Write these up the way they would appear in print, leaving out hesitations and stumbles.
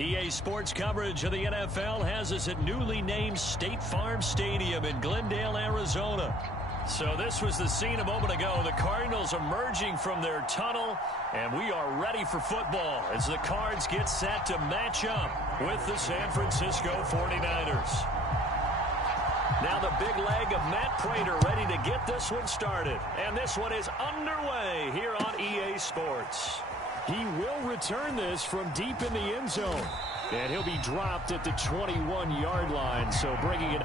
EA Sports coverage of the NFL has us at newly named State Farm Stadium in Glendale, Arizona. So this was the scene a moment ago. The Cardinals emerging from their tunnel, and we are ready for football as the Cards get set to match up with the San Francisco 49ers. Now the big leg of Matt Prater ready to get this one started. And this one is underway here on EA Sports. He will return this from deep in the end zone. And he'll be dropped at the 21-yard line, so bringing it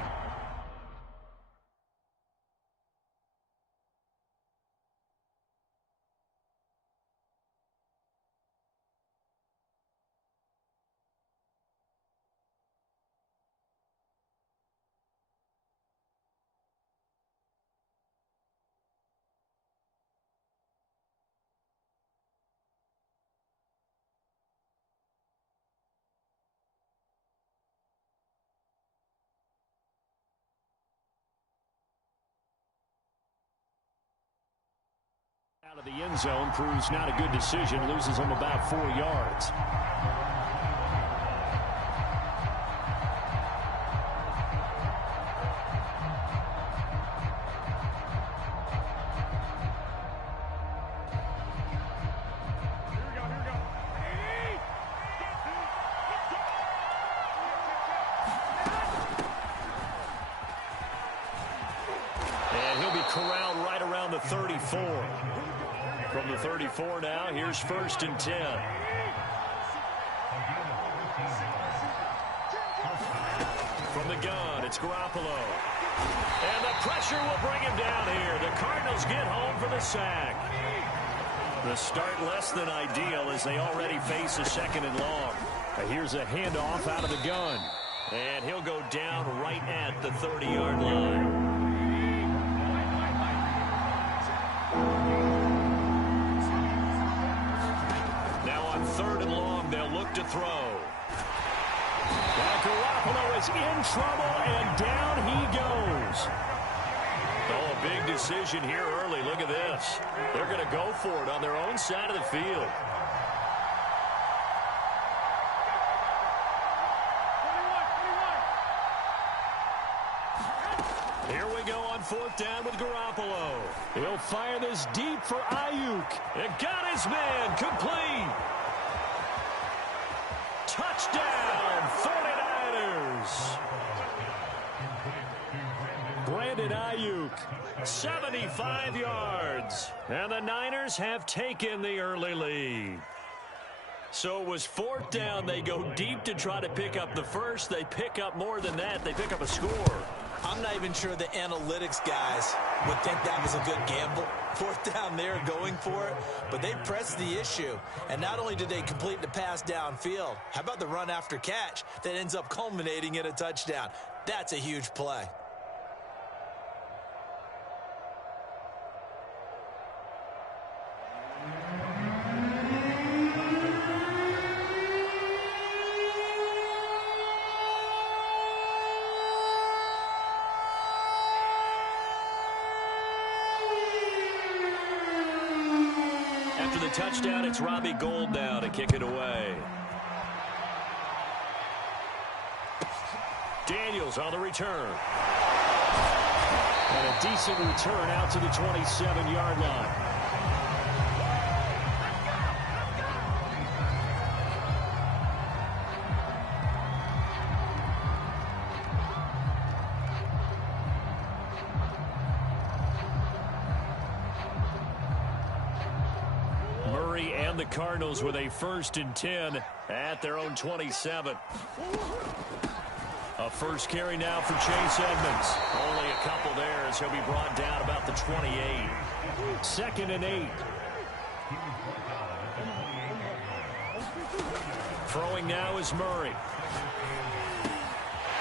out of the end zone proves not a good decision. Loses him about 4 yards. And he'll be corralled right around the 34. From the 34 now, here's 1st and 10. From the gun, it's Garoppolo. And the pressure will bring him down here. The Cardinals get home for the sack. The start less than ideal as they already face a 2nd and long. Here's a handoff out of the gun. And he'll go down right at the 30-yard line. To throw. Now Garoppolo is in trouble, and down he goes. Oh, a big decision here early. Look at this. They're going to go for it on their own side of the field. Here we go on 4th down with Garoppolo. He'll fire this deep for Ayuk. It got his man complete. Touchdown, 49ers. Brandon Ayuk, 75 yards. And the Niners have taken the early lead. So it was 4th down. They go deep to try to pick up the first. They pick up more than that. They pick up a score. I'm not even sure the analytics guys would think that was a good gamble. 4th down there going for it, but they pressed the issue. And not only did they complete the pass downfield, how about the run after catch that ends up culminating in a touchdown? That's a huge play. After the touchdown, it's Robbie Gould now to kick it away. Daniels on the return. And a decent return out to the 27-yard line. The Cardinals with a 1st and 10 at their own 27. A first carry now for Chase Edmonds. Only a couple there as he'll be brought down about the 28. 2nd and 8. Throwing now is Murray.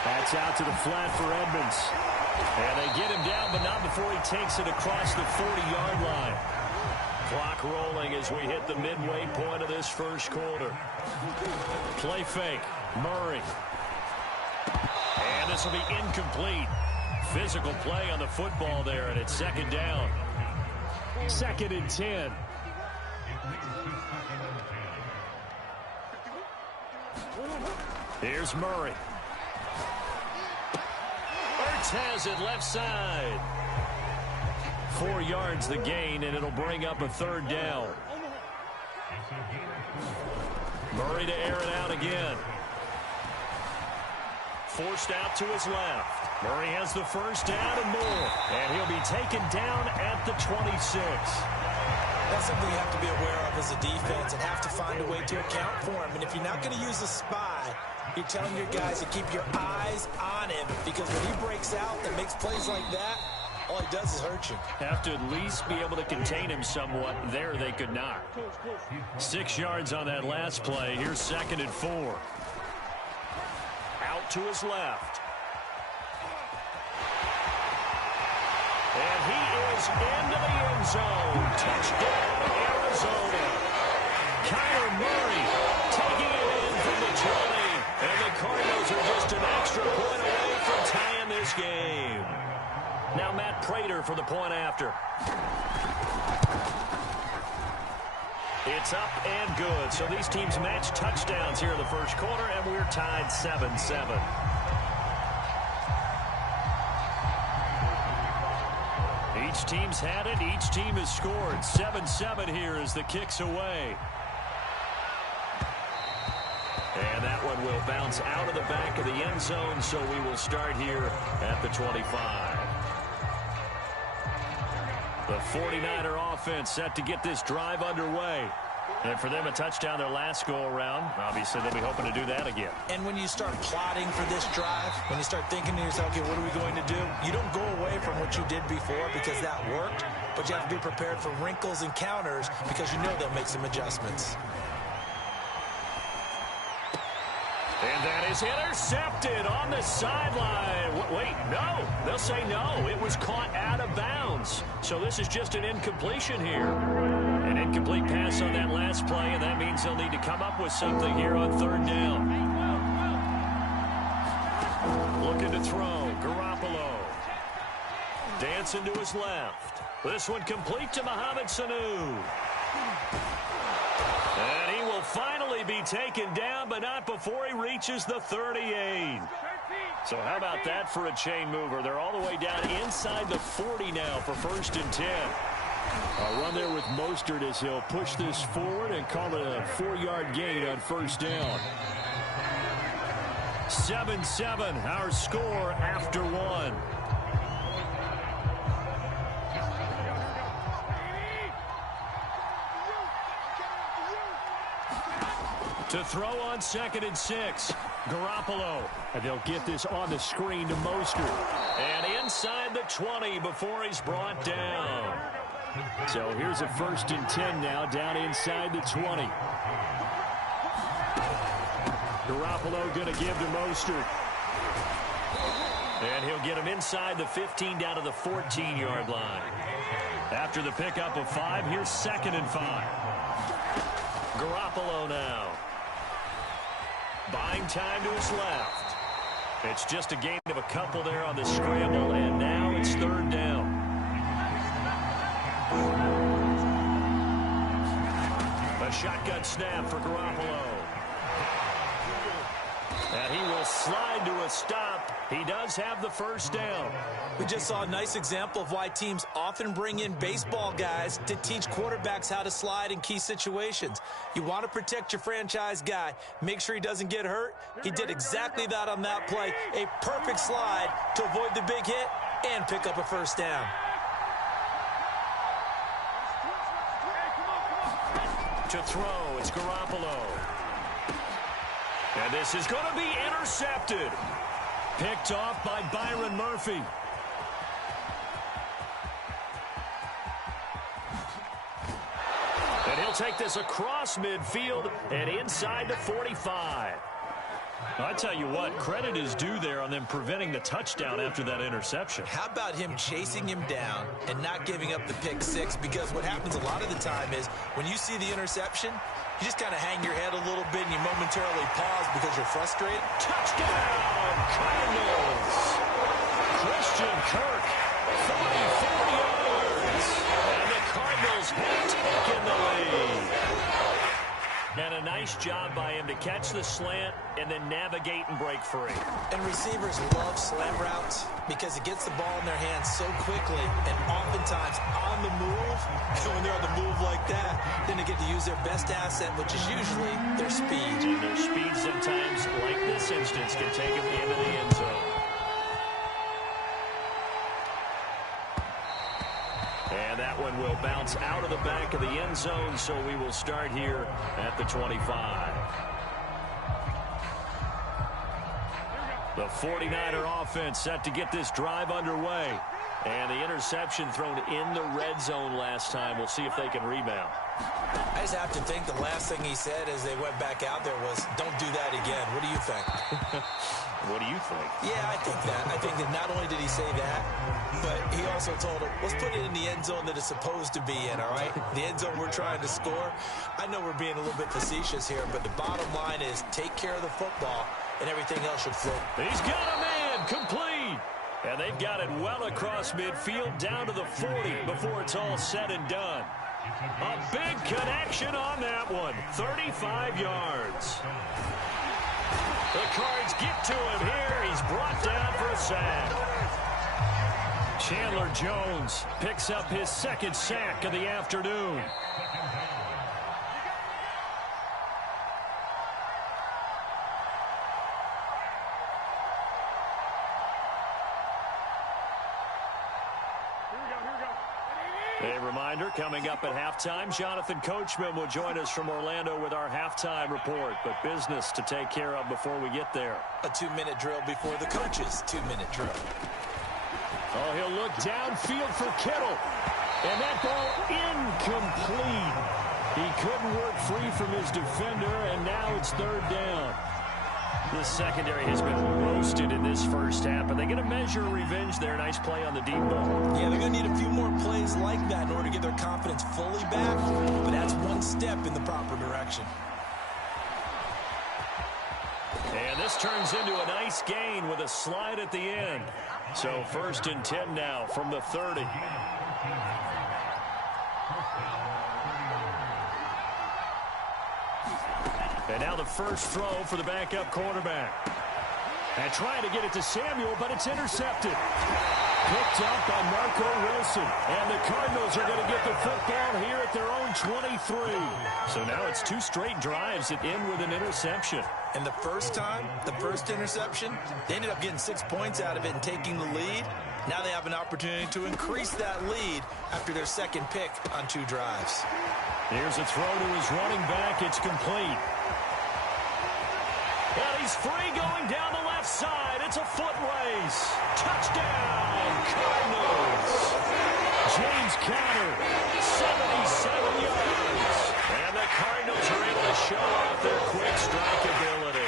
That's out to the flat for Edmonds. And they get him down, but not before he takes it across the 40-yard line. Clock rolling as we hit the midway point of this first quarter. Play fake. Murray. And this will be incomplete. Physical play on the football there, and it's 2nd down. 2nd and 10. Here's Murray. Ertz has it left side. 4 yards the gain, and it'll bring up a third down. Murray to air it out again. Forced out to his left. Murray has the first down and more. And he'll be taken down at the 26. That's something you have to be aware of as a defense and have to find a way to account for him. And if you're not going to use a spy, you're telling your guys to keep your eyes on him, because when he breaks out and makes plays like that, all he does is hurt you. Have to at least be able to contain him somewhat. There they could not. 6 yards on that last play. Here's 2nd and 4. Out to his left. And he is into the end zone. Touchdown, Arizona. Kyler Murray taking it in from the 20. And the Cardinals are just an extra point away from tying this game. Now Matt Prater for the point after. It's up and good. So these teams match touchdowns here in the first quarter, and we're tied 7-7. Each team's had it. Each team has scored. 7-7 here as the kick's away. And that one will bounce out of the back of the end zone, so we will start here at the 25. The 49er offense set to get this drive underway. And for them, a touchdown their last go-around. Obviously, they'll be hoping to do that again. And when you start plotting for this drive, when you start thinking to yourself, okay, what are we going to do? You don't go away from what you did before because that worked, but you have to be prepared for wrinkles and counters because you know they'll make some adjustments. And that is intercepted on the sideline. Wait, no. They'll say no. It was caught out of bounds. So this is just an incompletion here. An incomplete pass on that last play, and that means they'll need to come up with something here on 3rd down. Looking to throw. Garoppolo. Dancing to his left. This one complete to Mohamed Sanu. And he will finally be taken down, but not before he reaches the 38. So how about that for a chain mover? They're all the way down inside the 40 now for 1st and 10. A run there with Mostert as he'll push this forward and call it a 4-yard gain on 1st down. 7-7, our score after 1. To throw on 2nd and 6. Garoppolo. And they'll get this on the screen to Mostert. And inside the 20 before he's brought down. So here's a 1st and 10 now, down inside the 20. Garoppolo going to give to Mostert. And he'll get him inside the 15 down to the 14-yard line. After the pickup of 5, here's 2nd and 5. Garoppolo now. Buying time to his left. It's just a gain of a couple there on the scramble, and now it's 3rd down. A shotgun snap for Garoppolo. And he will slide to a stop. He does have the 1st down. We just saw a nice example of why teams often bring in baseball guys to teach quarterbacks how to slide in key situations. You want to protect your franchise guy. Make sure he doesn't get hurt. He did exactly that on that play. A perfect slide to avoid the big hit and pick up a 1st down. To throw, it's Garoppolo. And this is going to be intercepted. Picked off by Byron Murphy. And he'll take this across midfield and inside the 45. I tell you what, credit is due there on them preventing the touchdown after that interception. How about him chasing him down and not giving up the pick 6? Because what happens a lot of the time is when you see the interception, you just kind of hang your head a little bit and you momentarily pause because you're frustrated. Touchdown, Cardinals! Christian Kirk, 44 yards. And the Cardinals have taken the lead. And a nice job by him to catch the slant and then navigate and break free. And receivers love slant routes because it gets the ball in their hands so quickly and oftentimes on the move. And when they're on the move like that, then they get to use their best asset, which is usually their speed. And their speed sometimes, like this instance, can take them into the end zone. And that one will bounce out of the back of the end zone, so we will start here at the 25. The 49er offense set to get this drive underway. And the interception thrown in the red zone last time. We'll see if they can rebound. I just have to think the last thing he said as they went back out there was, don't do that again. What do you think? What do you think? Yeah, I think that. I think that not only did he say that, but he also told him, let's put it in the end zone that it's supposed to be in, all right? The end zone we're trying to score. I know we're being a little bit facetious here, but the bottom line is take care of the football, and everything else should flow. He's got a man complete. And they've got it well across midfield down to the 40 before it's all said and done. A big connection on that one. 35 yards. The Cards get to him here. He's brought down for a sack. Chandler Jones picks up his second sack of the afternoon. A reminder, coming up at halftime, Jonathan Coachman will join us from Orlando with our halftime report. But business to take care of before we get there. A 2-minute drill before the coach's 2-minute drill. Oh, he'll look downfield for Kittle. And that ball incomplete. He couldn't work free from his defender, and now it's third down. The secondary has been roasted in this first half, but they get a measure of revenge there. Nice play on the deep ball. Yeah, they're going to need a few more plays like that in order to get their confidence fully back, but that's one step in the proper direction. And this turns into a nice gain with a slide at the end. So 1st and 10 now from the 30. And now the first throw for the backup quarterback. And trying to get it to Samuel, but it's intercepted. Picked up by Marco Wilson. And the Cardinals are going to get the football here at their own 23. So now it's 2 straight drives that end with an interception. And the first time, the first interception, they ended up getting 6 points out of it and taking the lead. Now they have an opportunity to increase that lead after their second pick on 2 drives. Here's a throw to his running back. It's complete. And he's free going down the left side. It's a foot race. Touchdown, Cardinals. James Conner, 77 yards. And the Cardinals are able to show off their quick strike ability.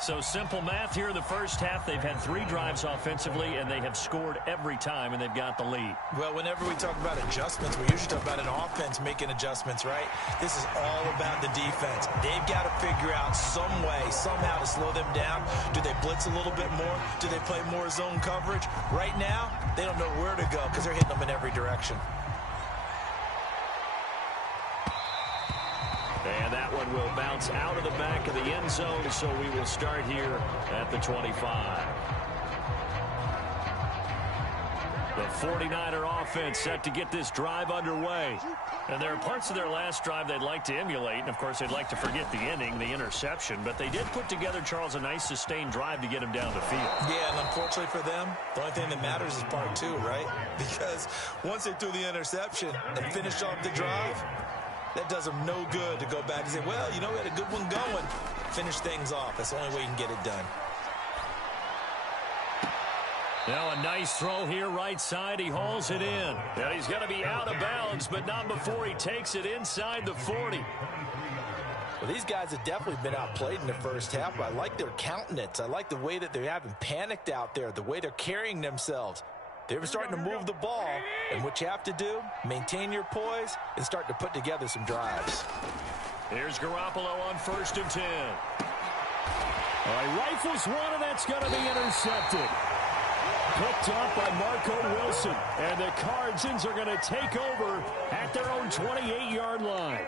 So simple math here in the first half. They've had 3 drives offensively, and they have scored every time, and they've got the lead. Well, whenever we talk about adjustments, we usually talk about an offense making adjustments, right? This is all about the defense. They've got to figure out some way, somehow to slow them down. Do they blitz a little bit more? Do they play more zone coverage? Right now, they don't know where to go because they're hitting them in every direction. And that one will bounce out of the back of the end zone, so we will start here at the 25. The 49er offense set to get this drive underway. And there are parts of their last drive they'd like to emulate. And, of course, they'd like to forget the ending, the interception. But they did put together, Charles, a nice sustained drive to get him down the field. Yeah, and unfortunately for them, the only thing that matters is part 2, right? Because once they threw the interception and finished off the drive, that does them no good to go back and say, well, you know, we had a good one going. Finish things off. That's the only way you can get it done. Now a nice throw here right side. He hauls it in. And he's going to be out of bounds, but not before he takes it inside the 40. Well, these guys have definitely been outplayed in the first half, but I like their countenance. I like the way that they haven't panicked out there, the way they're carrying themselves. They're starting to move the ball, and what you have to do, maintain your poise and start to put together some drives. Here's Garoppolo on 1st and 10. All right, rifles one, and that's going to be intercepted. Picked up by Marco Wilson, and the Cards are going to take over at their own 28-yard line.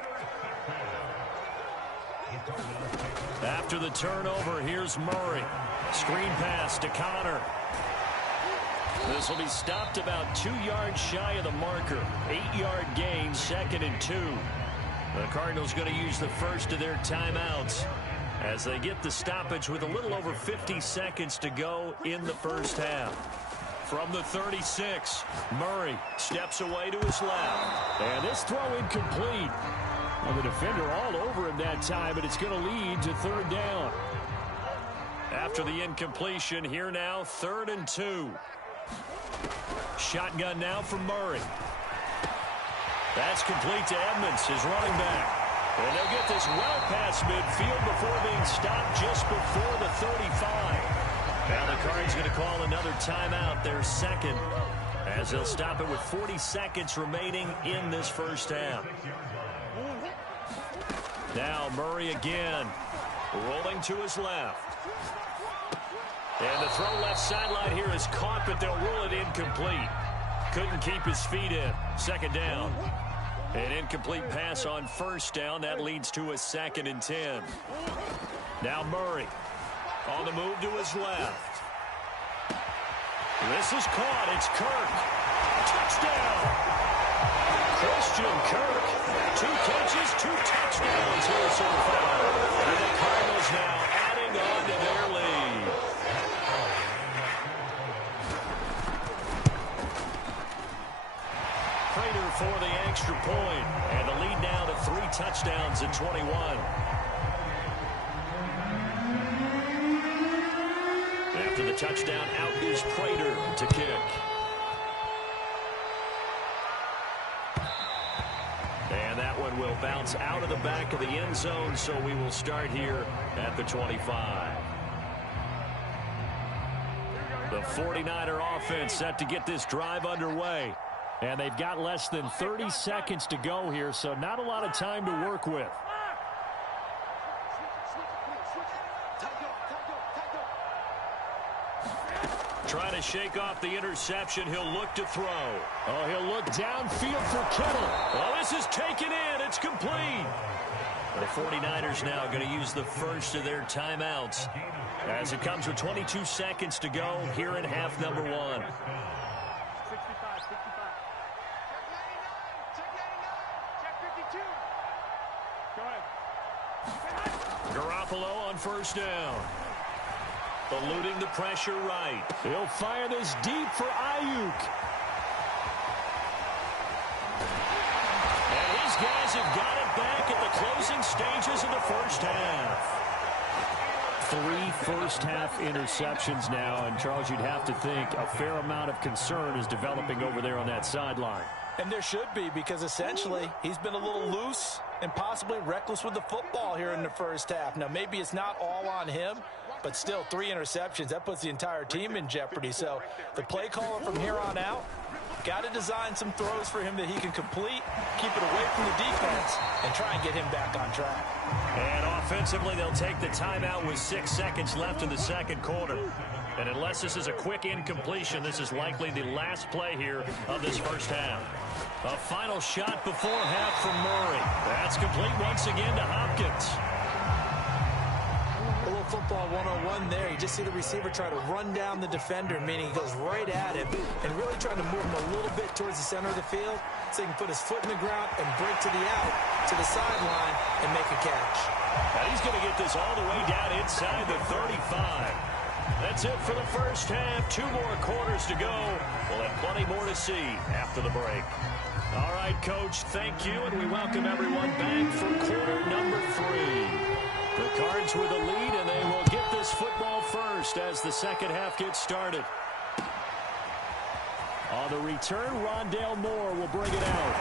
After the turnover, here's Murray. Screen pass to Connor. This will be stopped about 2 yards shy of the marker. 8-yard gain, 2nd and 2. The Cardinals going to use the first of their timeouts as they get the stoppage with a little over 50 seconds to go in the first half. From the 36, Murray steps away to his left. And this throw incomplete. Well, the defender all over him that time, but it's going to lead to 3rd down. After the incompletion, here now, 3rd and 2. Shotgun now from Murray. That's complete to Edmonds, his running back. And they'll get this well past midfield before being stopped just before the 35. Now the Cards going to call another timeout, their second, as they'll stop it with 40 seconds remaining in this first half. Now Murray again, rolling to his left. And the throw left sideline here is caught, but they'll rule it incomplete. Couldn't keep his feet in. 2nd down. An incomplete pass on 1st down. That leads to a 2nd and 10. Now Murray on the move to his left. This is caught. It's Kirk. Touchdown. Christian Kirk. 2 catches, 2 touchdowns here so far. And the Cardinals now adding on to their lead. Prater for the extra point. And the lead now to 3 touchdowns at 21. After the touchdown, out is Prater to kick. And that one will bounce out of the back of the end zone, so we will start here at the 25. The 49er offense set to get this drive underway. And they've got less than 30 seconds to go here, so not a lot of time to work with. Trying to shake off the interception. He'll look to throw. Oh, he'll look downfield for Kittle. Oh, this is taken in. It's complete. The 49ers now going to use the first of their timeouts as it comes with 22 seconds to go here in half number 1. Garoppolo on 1st down. Eluding the pressure right. He'll fire this deep for Ayuk. And his guys have got it back at the closing stages of the first half. 3 first-half interceptions now, and Charles, you'd have to think a fair amount of concern is developing over there on that sideline. And there should be, because essentially he's been a little loose and possibly reckless with the football here in the first half. Now, maybe it's not all on him, but still 3 interceptions. That puts the entire team in jeopardy. So the play caller from here on out got to design some throws for him that he can complete, keep it away from the defense, and try and get him back on track. And offensively, they'll take the timeout with 6 seconds left in the second quarter. And unless this is a quick incompletion, this is likely the last play here of this first half. A final shot before half from Murray. That's complete once again to Hopkins. A little football 101 there. You just see the receiver try to run down the defender, meaning he goes right at him and really trying to move him a little bit towards the center of the field so he can put his foot in the ground and break to the out, to the sideline, and make a catch. Now he's going to get this all the way down inside the 35. That's it for the first half. 2 more quarters to go. We'll have plenty more to see after the break. All right, Coach, thank you, and we welcome everyone back for quarter number 3. The Cards with a lead, and they will get this football first as the second half gets started. On the return, Rondale Moore will bring it out.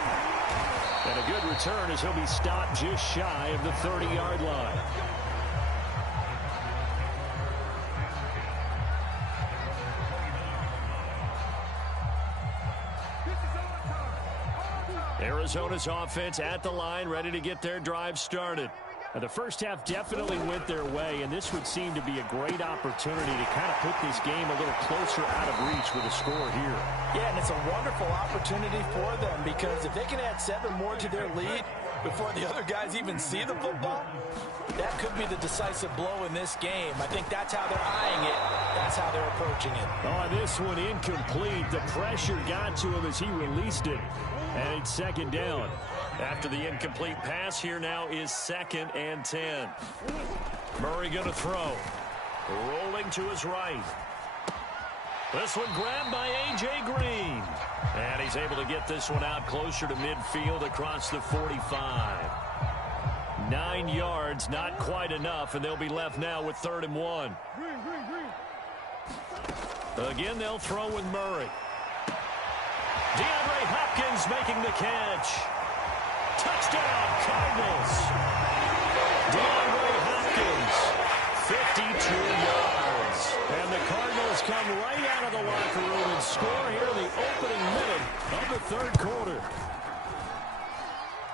And a good return as he'll be stopped just shy of the 30-yard line. Arizona's offense at the line, ready to get their drive started. Now, the first half definitely went their way, and this would seem to be a great opportunity to kind of put this game a little closer out of reach with a score here. Yeah, and it's a wonderful opportunity for them because if they can add 7 more to their lead, before the other guys even see the football? That could be the decisive blow in this game. I think that's how they're eyeing it. That's how they're approaching it. Oh, this one incomplete. The pressure got to him as he released it. And it's second down. After the incomplete pass, here now is 2nd and 10. Murray going to throw. Rolling to his right. This one grabbed by A.J. Green. And he's able to get this one out closer to midfield across the 45. 9 yards, not quite enough, and they'll be left now with 3rd and 1. Again, they'll throw with Murray. DeAndre Hopkins making the catch. Touchdown, Cardinals. DeAndre Hopkins, 52 yards. And the Cardinals come right out of the locker room and score here in the opening minute of the 3rd quarter.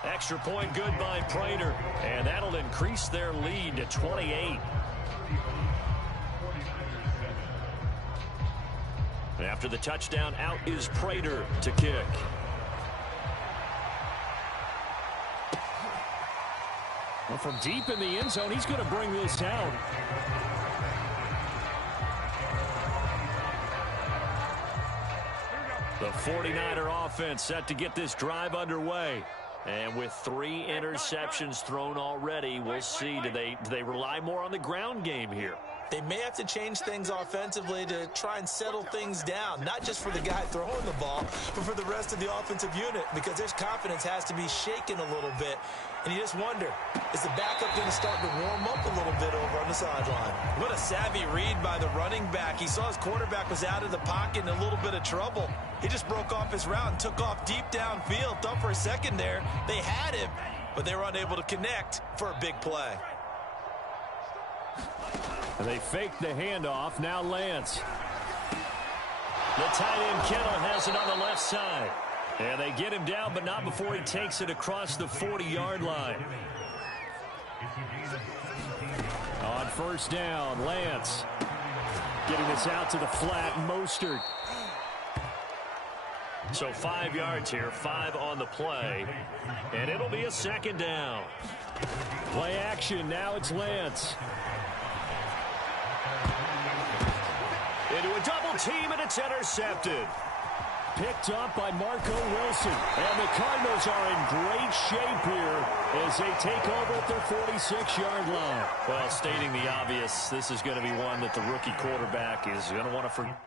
Extra point good by Prater, and that'll increase their lead to 28. After the touchdown, out is Prater to kick. Well, from deep in the end zone, he's going to bring this down. The 49er offense set to get this drive underway. And with 3 interceptions thrown already, we'll see. Do they rely more on the ground game here? They may have to change things offensively to try and settle things down, not just for the guy throwing the ball, but for the rest of the offensive unit, because their confidence has to be shaken a little bit. And you just wonder, is the backup going to start to warm up a little bit over on the sideline? What a savvy read by the running back. He saw his quarterback was out of the pocket in a little bit of trouble. He just broke off his route and took off deep downfield. Thought for a second there they had him, but they were unable to connect for a big play. And they fake the handoff. Now Lance. The tight end Kittle has it on the left side. And they get him down, but not before he takes it across the 40-yard line. On 1st down, Lance getting this out to the flat. Mostert. So 5 yards here, 5 on the play. And it'll be a 2nd down. Play action. Now it's Lance. Into a double team, and it's intercepted. Picked up by Marco Wilson. And the Cardinals are in great shape here as they take over at their 46-yard line. Well, stating the obvious, this is going to be one that the rookie quarterback is going to want to forget.